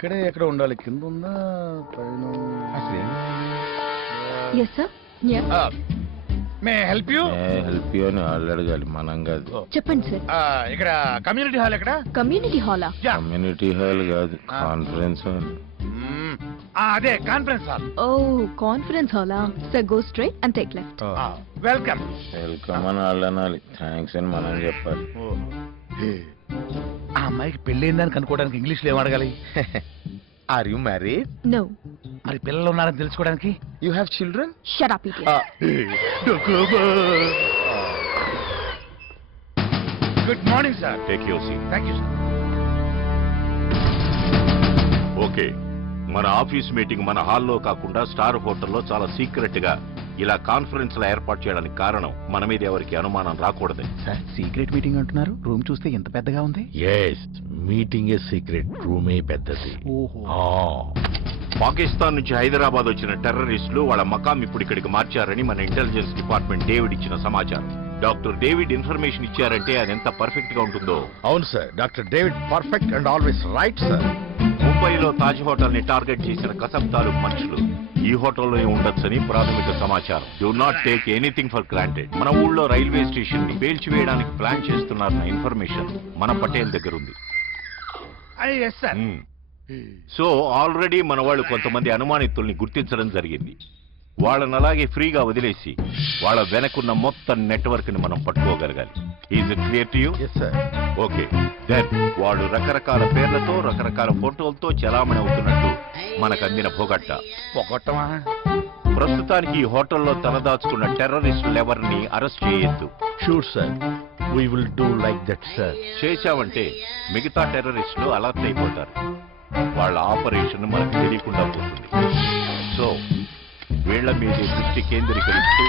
ఇక్కడే ఎక్కడ ఉండాలి, కింద ఉందా పైన? Yes sir. May help you? Help you అని వాళ్ళు అడగాలి, మనం కాదు. చెప్పండి సార్. ఇక్కడ కమ్యూనిటీ హాల్ ఎక్కడ? కమ్యూనిటీ హాలా? కమ్యూనిటీ హాల్ కాదు, కాన్ఫరెన్స్ హాల్. అదే కాన్ఫరెన్స్ హాల్. ఓ కాన్ఫరెన్స్ హాలా. Sir go straight and take left. Welcome. Welcome అని వాళ్ళు అనాలి, థ్యాంక్స్ అని మనం చెప్పాలి. ఆ అమ్మాయికి పెళ్ళైందని కనుక్కోవడానికి ఇంగ్లీష్ లో ఏం అడగాలి? Are you married? నో. మరి పిల్లలు ఉన్నారని తెలుసుకోవడానికి? You have children? Shut up idiot. Good morning sir. Take your seat. Thank you sir. Okay, మన ఆఫీస్ మీటింగ్ మన హాల్లో కాకుండా స్టార్ హోటల్లో చాలా సీక్రెట్ గా ఇలా కాన్ఫరెన్స్ లా ఏర్పాటు చేయడానికి కారణం మన మీద ఎవరికి అనుమానం రాకూడదు. సార్ సీక్రెట్ మీటింగ్ అంటున్నారు, రూమ్ చూస్తే ఎంత పెద్దగా ఉంది. ఎస్, మీటింగ్ ఏ సీక్రెట్, రూమే పెద్దది. ఓహో. పాకిస్తాన్ నుంచి హైదరాబాద్ వచ్చిన టెర్రరిస్టులు వాళ్ళ మకాం ఇప్పుడు ఇక్కడికి మార్చారని మన ఇంటెలిజెన్స్ డిపార్ట్మెంట్ డేవిడ్ ఇచ్చిన సమాచారం. డాక్టర్ డేవిడ్ ఇన్ఫర్మేషన్ ఇచ్చారంటే అది ఎంత పర్ఫెక్ట్ గా ఉంటుందో. అవును sir, doctor David perfect and always right sir. ముంబైలో తాజ్ హోటల్ ని టార్గెట్ చేసిన కసబ్తాలు మనుషులు ఈ హోటల్లోనే ఉండొచ్చని ప్రాథమిక సమాచారం. Do not take anything for granted. మన ఊళ్ళో రైల్వే స్టేషన్ ని పేల్చివేయడానికి ప్లాన్ చేస్తున్నారన్న ఇన్ఫర్మేషన్ మన పటేల్ దగ్గర ఉంది. సో ఆల్రెడీ మన వాళ్ళు కొంతమంది అనుమానితుల్ని గుర్తించడం జరిగింది. వాళ్ళని అలాగే ఫ్రీగా వదిలేసి వాళ్ళ వెనకున్న మొత్తం నెట్వర్క్ ని మనం పట్టుకోగలగాలి. Is it clear to you? Yes sir. Okay, then వాళ్ళు రకరకాల పేర్లతో రకరకాల ఫోటోలతో చలామణి అవుతున్నట్టు మనకు అందిన భోగట్ట. పొగట్టమా? ప్రస్తుతానికి ఈ హోటల్లో తలదాచుకున్న టెర్రరిస్టులు ఎవరిని అరెస్ట్ చేయొద్దు. Sure sir, we will do like that sir. చేశామంటే మిగతా టెర్రరిస్టులు అలర్ట్ అయిపోతారు. వాళ్ళ ఆపరేషన్ మనకు తెలియకుండా పోతుంది. సో వీళ్ల మీదే దృష్టి కేంద్రీకరిస్తూ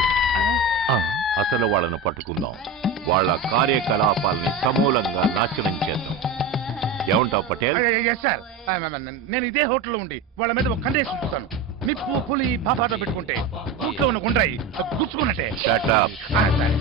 అసలు వాళ్ళను పట్టుకుందాం. వాళ్ళ కార్యకలాపాలని సమూలంగా నాశనం చేద్దాం. ఏమంటావు పటేల్? సార్, నేను ఇదే హోటల్లో ఉండి వాళ్ళ మీద ఒక కండిషన్ చూస్తాను. నిప్పు పులి పాపాతో పెట్టుకుంటే ఇంట్లో ఉన్న గుండ్రాయి గుచ్చుకున్నట్టే. Shut up. సరే.